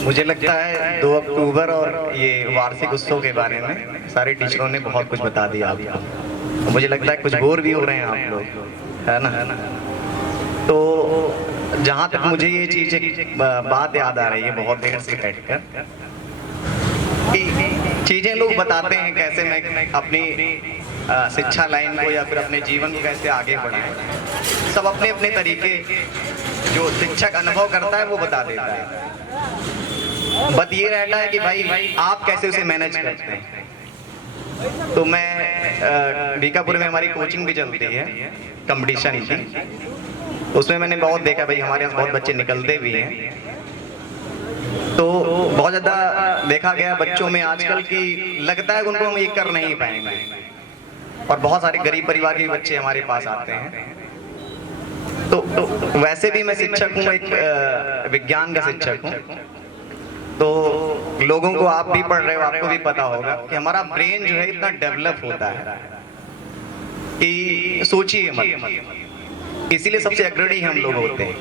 मुझे लगता है 2 अक्टूबर और ये वार्षिक उत्सव के बारे में सारे टीचरों ने बहुत कुछ बता दिया आपको। मुझे लगता है कुछ बोर भी हो रहे हैं आप लोग, है ना। तो जहाँ तक मुझे ये चीज़ एक बात याद आ रही है बहुत देर से बैठकर, चीज़ें लोग बताते हैं कैसे मैं अपनी शिक्षा लाइन को या फिर अपने जीवन को कैसे आगे बढ़ाएं। सब अपने अपने तरीके जो शिक्षक अनुभव करता है वो बता देता है। बात ये रहता है कि भाई आप कैसे उसे मैनेज करते हैं। तो मैं बीकापुर में हमारी कोचिंग भी चलती है कंपटीशन की, उसमें मैंने बहुत देखा भाई हमारे यहाँ बहुत बच्चे निकलते भी हैं। तो बहुत ज़्यादा देखा गया बच्चों में आजकल की लगता है उनको हम ये कर नहीं पाएंगे, और बहुत सारे गरीब परिवार के बच्चे हमारे पास आते हैं। तो वैसे भी मैं शिक्षक हूँ, एक विज्ञान का शिक्षक हूँ। तो लोगों को, आप भी पढ़ रहे हो, आपको भी पता होगा कि हमारा ब्रेन जो है इतना डेवलप होता है कि सोचिए मत। इसीलिए सबसे अग्रणी हम लोग होते हैं।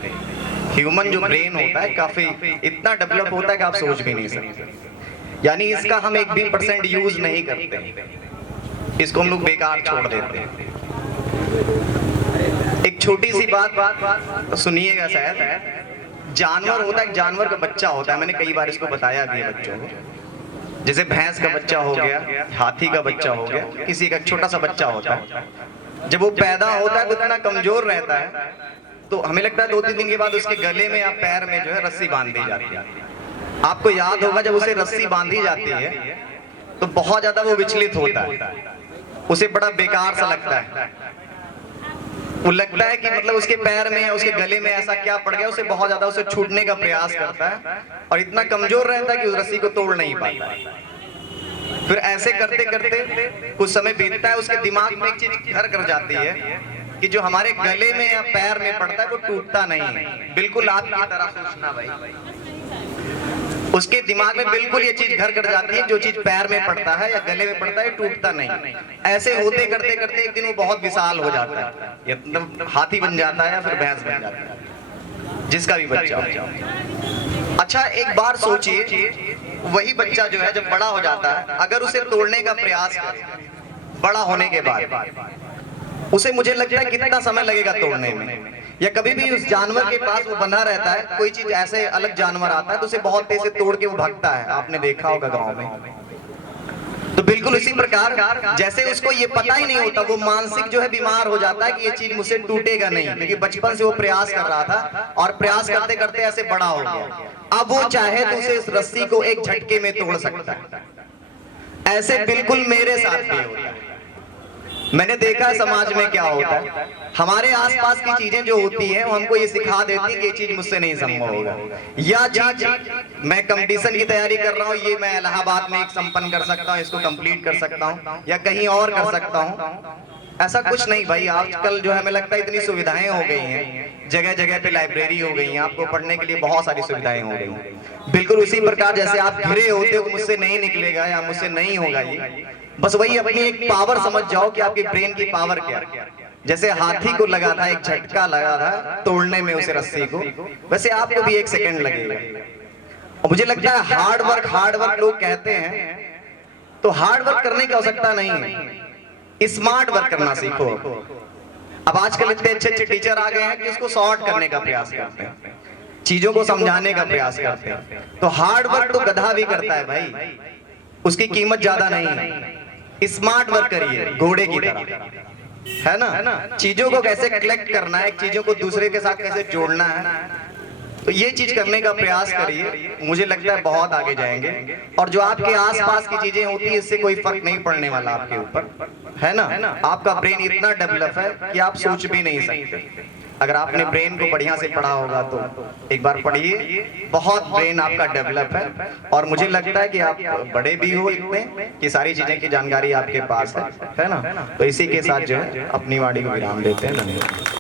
ह्यूमन जो ब्रेन होता है काफी इतना डेवलप होता है कि आप सोच भी नहीं सकते। यानी इसका हम 1% यूज नहीं करते, इसको हम लोग बेकार छोड़ देते हैं। एक छोटी सी बात सुनिएगा, शायद जानवर होता है, एक जानवर का बच्चा होता है, मैंने कई बार इसको बताया भी है बच्चों को। जैसे भैंस का बच्चा हो गया, हाथी का बच्चा हो गया, किसी का छोटा सा बच्चा होता है, जब वो पैदा होता है तो इतना कमजोर रहता है, तो हमें लगता है 2-3 दिन के बाद उसके गले में या पैर में जो है रस्सी बांध दी जाती है। आपको याद होगा जब उसे रस्सी बांधी जाती है तो बहुत ज्यादा वो विचलित होता है, उसे बड़ा बेकार सा लगता है। वो लगता है कि मतलब उसके पैर में या उसके गले में ऐसा क्या पड़ गया, उसे बहुत ज्यादा उसे छूटने का प्रयास करता है और इतना कमजोर रहता है कि उस रस्सी को तोड़ नहीं पाता। फिर ऐसे करते करते कुछ समय बीतता है, उसके दिमाग में एक चीज घर कर जाती है कि जो हमारे गले में या पैर में पड़ता है वो टूटता नहीं है। बिल्कुल आपकी तरह सोचना भाई, उसके दिमाग में बिल्कुल ये चीज घर कर जाती है, जो चीज पैर में पड़ता है या गले में पड़ता है टूटता नहीं। ऐसे होते करते करते एक दिन वो बहुत विशाल हो जाता है, मतलब हाथी बन जाता है या फिर भैंस बन जाता है, जिसका भी बच्चा हो। अच्छा एक बार सोचिए, वही बच्चा जो है जब बड़ा हो जाता है, अगर उसे तोड़ने का प्रयास करे बड़ा होने के बाद, उसे मुझे लगता है कितना समय लगेगा तोड़ने में। या कभी भी उस जानवर के पास वो बंधा रहता है, कोई चीज ऐसे अलग जानवर आता है तो उसे बहुत तेज से तोड़ के वो भागता है, आपने देखा होगा गांव में। तो बिल्कुल इसी प्रकार जैसे उसको ये पता ही नहीं होता, वो मानसिक जो है बीमार हो जाता है कि ये चीज मुझसे टूटेगा नहीं, क्योंकि बचपन से वो प्रयास कर रहा था और प्रयास करते करते ऐसे बड़ा हो गया। अब वो चाहे तो उसे इस रस्सी को एक झटके में तोड़ सकता है। ऐसे बिल्कुल मेरे साथ भी होता है। मैंने देखा है समाज में क्या होता है, हमारे आसपास की चीजें जो होती हैं वो हमको ये सिखा देती है कि ये चीज मुझसे नहीं संभव होगा। या चीज मैं कंपटीशन की तैयारी कर रहा हूँ, ये मैं इलाहाबाद में एक संपन्न कर सकता हूँ, इसको कंप्लीट कर सकता हूँ या कहीं और कर सकता हूँ। ऐसा कुछ नहीं भाई। आजकल जो है हमें लगता है इतनी सुविधाएं हो गई हैं, जगह जगह पे लाइब्रेरी हो गई हैं, आपको पढ़ने के लिए बहुत सारी सुविधाएं हो गई हैं। बिल्कुल उसी प्रकार जैसे आप घिरे होते हो मुझसे नहीं निकलेगा या मुझसे नहीं होगा ये, बस वही अपनी एक पावर समझ जाओ कि आपके ब्रेन की पावर क्या है। जैसे हाथी को लगा था, एक झटका लगा था तोड़ने में उसे रस्सी को, वैसे आपको भी 1 सेकंड लगेगा। और मुझे लगता है हार्ड वर्क लोग कहते हैं, तो हार्ड वर्क करने की आवश्यकता नहीं है, स्मार्ट वर्क करना सीखो। अब आजकल इतने अच्छे अच्छे टीचर आ गए हैं कि उसको शॉर्ट करने का प्रयास करते हैं, चीजों को समझाने का प्रयास करते हैं। तो हार्ड वर्क तो गधा भी करता है भाई, उसकी कीमत ज्यादा नहीं है। स्मार्ट वर्क करिए घोड़े की तरह, है ना। चीजों को कैसे कलेक्ट करना है, चीजों को दूसरे के साथ कैसे जोड़ना है, तो ये चीज करने का प्रयास करिए। मुझे लगता है बहुत आगे जाएंगे। और जो आपके आसपास की चीजें होती है इससे कोई फर्क नहीं पड़ने वाला आपके ऊपर, है ना। आपका ब्रेन इतना डेवलप है कि आप सोच भी नहीं सकते। अगर आपने ब्रेन को बढ़िया से पढ़ा होगा तो एक बार पढ़िए, बहुत ब्रेन आपका डेवलप है। और मुझे लगता है कि आप बड़े भी हो इतने कि सारी चीजें की जानकारी आपके पास है ना। तो इसी के साथ जो है अपनी वाणी को विराम देते हैं। धन्यवाद।